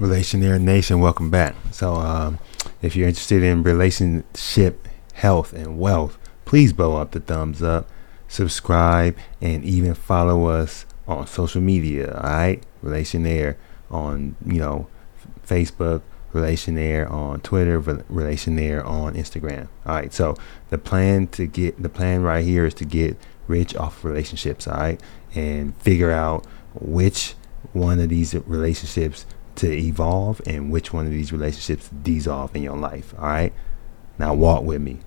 Relationaire Nation, welcome back. If you're interested in relationship health and wealth, please blow up the thumbs up, subscribe, and even follow us on social media. All right, Relationaire on Facebook, Relationaire on Twitter, Relationaire on Instagram. All right, so the plan right here is to get rich off of relationships. All right, and figure out which one of these relationships to evolve and which one of these relationships to dissolve in your life. All right, now walk with me.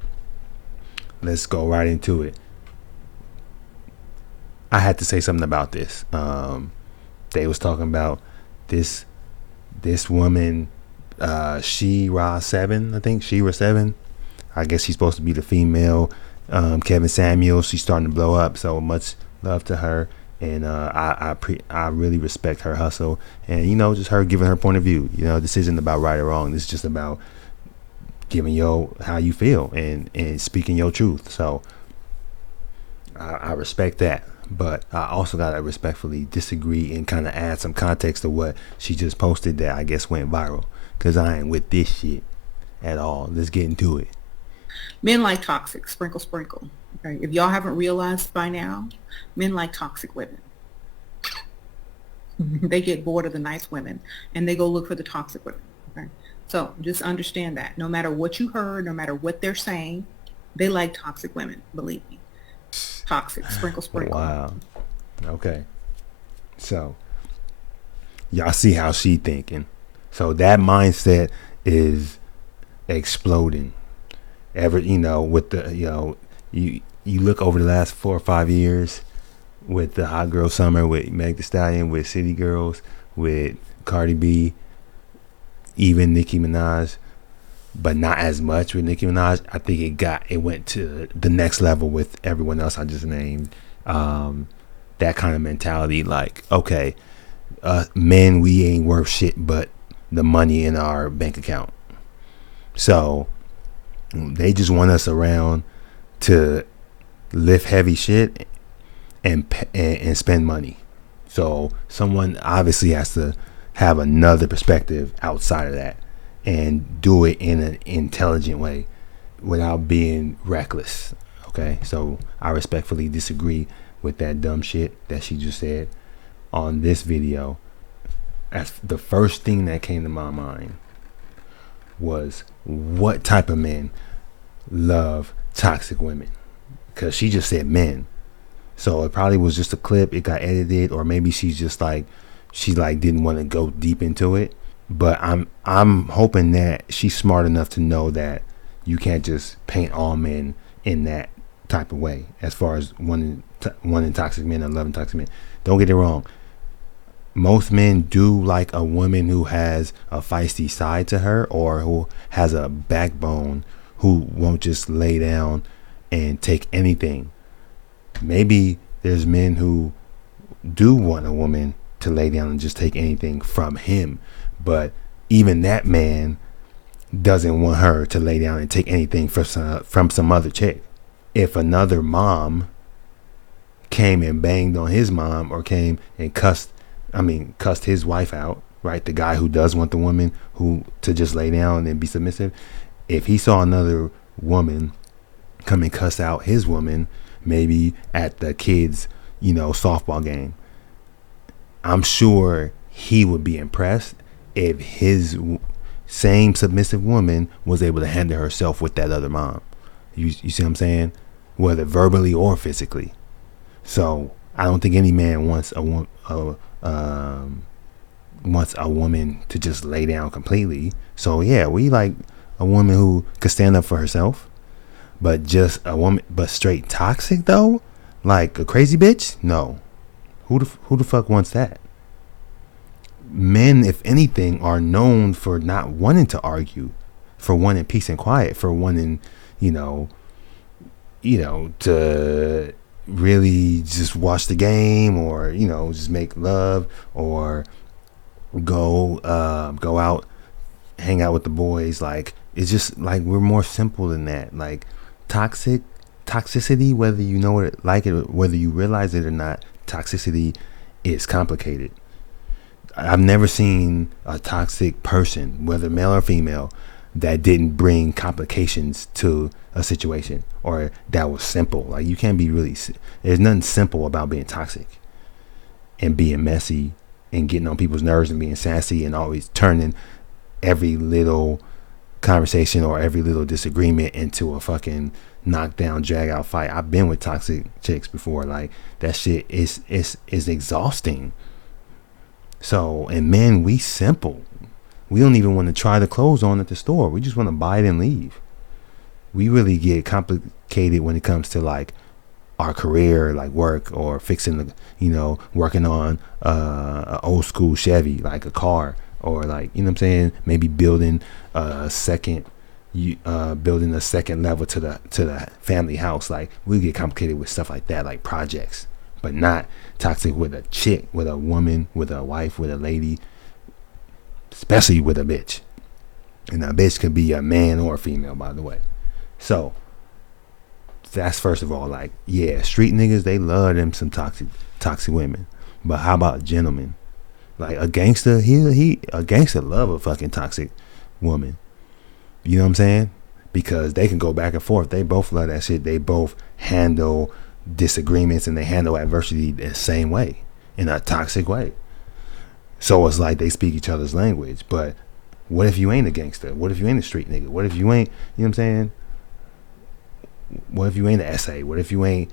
Let's go right into it. I had to say something about this. They was talking about this woman, SheRaSeven, I think SheRaSeven. I guess she's supposed to be the female Kevin Samuels. She's starting to blow up. So much love to her, and I really respect her hustle, and just her giving her point of view. This isn't about right or wrong. This is just about giving how you feel and speaking your truth. So I respect that. But I also gotta respectfully disagree and kind of add some context to what she just posted that I guess went viral. Cause I ain't with this shit at all. Let's get into it. Men like toxic, sprinkle, sprinkle. Okay. If y'all haven't realized by now, men like toxic women. They get bored of the nice women and they go look for the toxic women. Okay. So just understand that no matter what you heard, no matter what they're saying, they like toxic women. Believe me. Toxic, sprinkle, sprinkle. Wow. Okay. So y'all see how she thinking. So that mindset is exploding. With the you look over the last 4 or 5 years with the hot girl summer, with Meg Thee Stallion, with City Girls, with Cardi B, even Nicki Minaj, but not as much with Nicki Minaj. I think it went to the next level with everyone else I just named. That kind of mentality, like, okay, men, we ain't worth shit but the money in our bank account. So they just want us around to lift heavy shit and spend money. So someone obviously has to have another perspective outside of that and do it in an intelligent way without being reckless. Okay, so I respectfully disagree with that dumb shit that she just said on this video. As the first thing that came to my mind was, what type of men love toxic women? Because she just said men, so it probably was just a clip. It got edited, or maybe she didn't want to go deep into it. But I'm hoping that she's smart enough to know that you can't just paint all men in that type of way, as far as wanting toxic men and loving toxic men. Don't get it wrong. Most men do like a woman who has a feisty side to her, or who has a backbone, who won't just lay down and take anything. Maybe there's men who do want a woman to lay down and just take anything from him, but even that man doesn't want her to lay down and take anything from some other chick. If another mom came and banged on his mom, or came and cussed his wife out, right? The guy who does want the woman who to just lay down and be submissive. If he saw another woman come and cuss out his woman, maybe at the kids, softball game, I'm sure he would be impressed if his same submissive woman was able to handle herself with that other mom. You see what I'm saying? Whether verbally or physically. So I don't think any man wants a woman to just lay down completely. So yeah, we like a woman who could stand up for herself. But just a woman, but straight toxic though, like a crazy bitch? No. Who the fuck wants that? Men, if anything, are known for not wanting to argue, for wanting peace and quiet, for wanting, to really just watch the game, or just make love, or go out, hang out with the boys. Like, it's just like we're more simple than that. Like, toxicity, whether you know it, like it, whether you realize it or not, toxicity is complicated. I've never seen a toxic person, whether male or female, that didn't bring complications to a situation, or that was simple. Like, you can't be really, there's nothing simple about being toxic and being messy and getting on people's nerves and being sassy and always turning every little conversation or every little disagreement into a fucking knockdown, drag out fight. I've been with toxic chicks before. Like, that shit is exhausting. So, and men, we simple. We don't even want to try the clothes on at the store. We just want to buy it and leave. We really get complicated when it comes to like our career, like work, or fixing the, working on a old school Chevy, like a car, or like, you know what I'm saying, maybe building a second level to the family house. Like, we get complicated with stuff like that, like projects, but not toxic with a chick, with a woman, with a wife, with a lady, especially with a bitch. And a bitch could be a man or a female, by the way. So that's first of all. Like, yeah, street niggas, they love them some toxic women. But how about gentlemen? Like, a gangster, a gangster love a fucking toxic woman. You know what I'm saying? Because they can go back and forth. They both love that shit. They both handle disagreements and they handle adversity the same way, in a toxic way. So it's like they speak each other's language. But what if you ain't a gangster? What if you ain't a street nigga? What if you ain't, you know what I'm saying? What if you ain't an SA? What if you ain't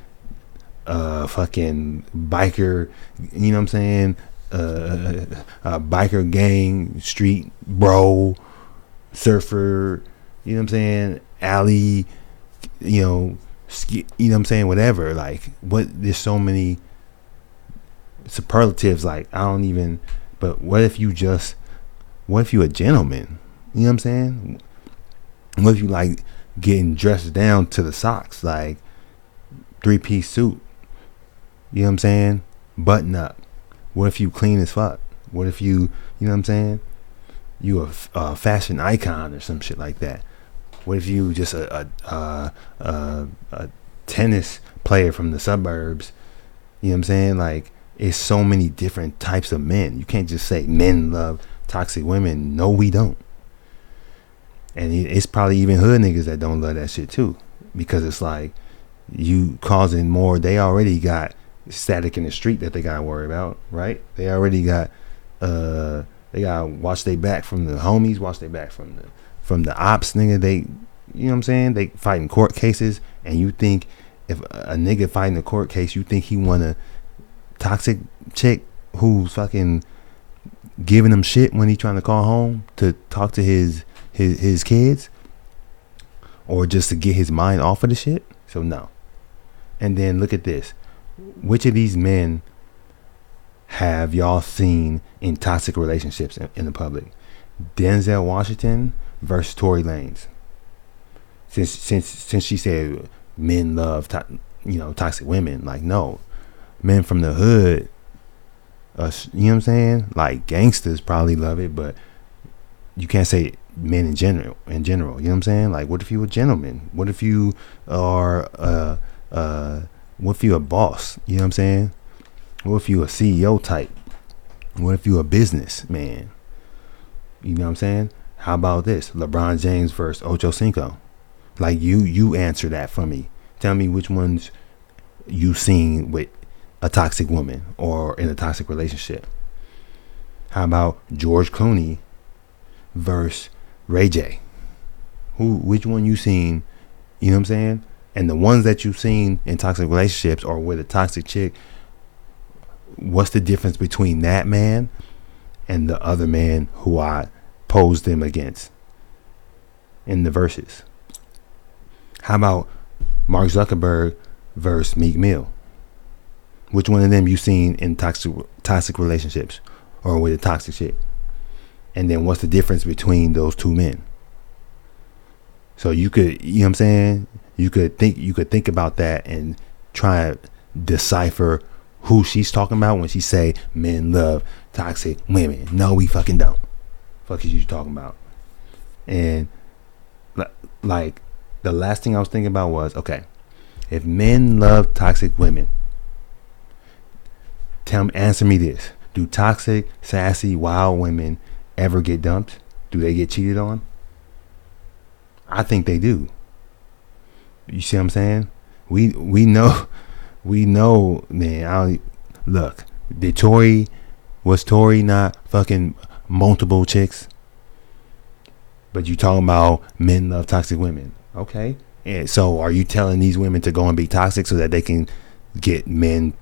a fucking biker, you know what I'm saying? A biker gang, street bro, surfer, you know what I'm saying? Alley, you know what I'm saying? Whatever. Like, there's so many superlatives. Like, I don't even, but what if you a gentleman? You know what I'm saying? What if you like getting dressed down to the socks, like 3-piece suit? You know what I'm saying? Button up. What if you clean as fuck? What if you know what I'm saying? You a fashion icon or some shit like that? What if you just a tennis player from the suburbs? You know what I'm saying? Like, it's so many different types of men. You can't just say men love toxic women. No, we don't. And it's probably even hood niggas that don't love that shit too, because it's like you causing more. They already got static in the street that they gotta worry about, right? They already got they gotta watch their back from the homies, watch their back from the ops, nigga. They, you know what I'm saying? They fighting court cases, and you think if a nigga fighting a court case, you think he want a toxic chick who's fucking giving him shit when he trying to call home to talk to his kids, or just to get his mind off of the shit? So no. And then look at this. Which of these men have y'all seen in toxic relationships in the public? Denzel Washington versus Tory Lanez. Since she said men love toxic women, like, no, men from the hood, you know what I'm saying? Like, gangsters probably love it, but you can't say men in general, you know what I'm saying? Like, what if you a gentleman? What if you are what if you a boss? You know what I'm saying? What if you a CEO type? What if you a businessman? You know what I'm saying? How about this? LeBron James versus Ocho Cinco. Like, you answer that for me. Tell me which ones you seen with a toxic woman or in a toxic relationship. How about George Clooney versus Ray J? Which one you seen? You know what I'm saying? And the ones that you've seen in toxic relationships or with a toxic chick, what's the difference between that man and the other man who I posed them against in the verses? How about Mark Zuckerberg versus Meek Mill? Which one of them you seen in toxic relationships or with a toxic chick? And then what's the difference between those two men? So you could, you know what I'm saying? You could think about that and try to decipher who she's talking about when she say men love toxic women. No, we fucking don't. Fuck is you talking about? And like, the last thing I was thinking about was, okay, if men love toxic women, answer me this. Do toxic, sassy, wild women ever get dumped? Do they get cheated on? I think they do. You see what I'm saying? We know we know, man. Look. Did Tory not fucking multiple chicks? But you talking about men love toxic women? Okay. And so, are you telling these women to go and be toxic so that they can get men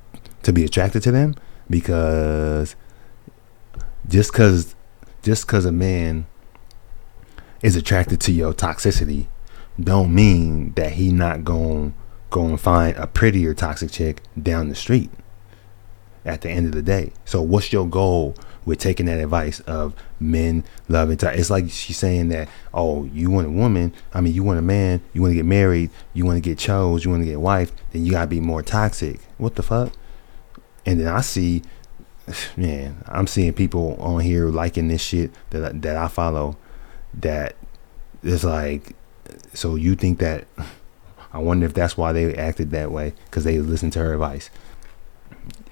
to be attracted to them? Because just because a man is attracted to your toxicity, don't mean that he not going go and find a prettier toxic chick down the street at the end of the day. So what's your goal with taking that advice of men loving it's like she's saying that, oh, you want a woman, you want a man, you want to get married, you want to get chose, you want to get wife, then you gotta be more toxic. What the fuck? And then I see, man, I'm seeing people on here liking this shit that I follow, that it's like, so you think that, I wonder if that's why they acted that way, because they listened to her advice.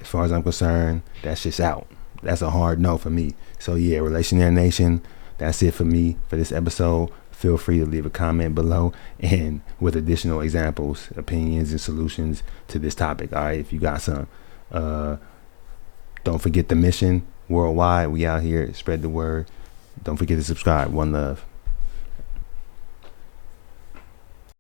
As far as I'm concerned, that's just out. That's a hard no for me. So yeah, Relationaire Nation, that's it for me for this episode. Feel free to leave a comment below and with additional examples, opinions, and solutions to this topic. All right, if you got some. Don't forget the mission worldwide. We out here. Spread the word. Don't forget to subscribe. One love.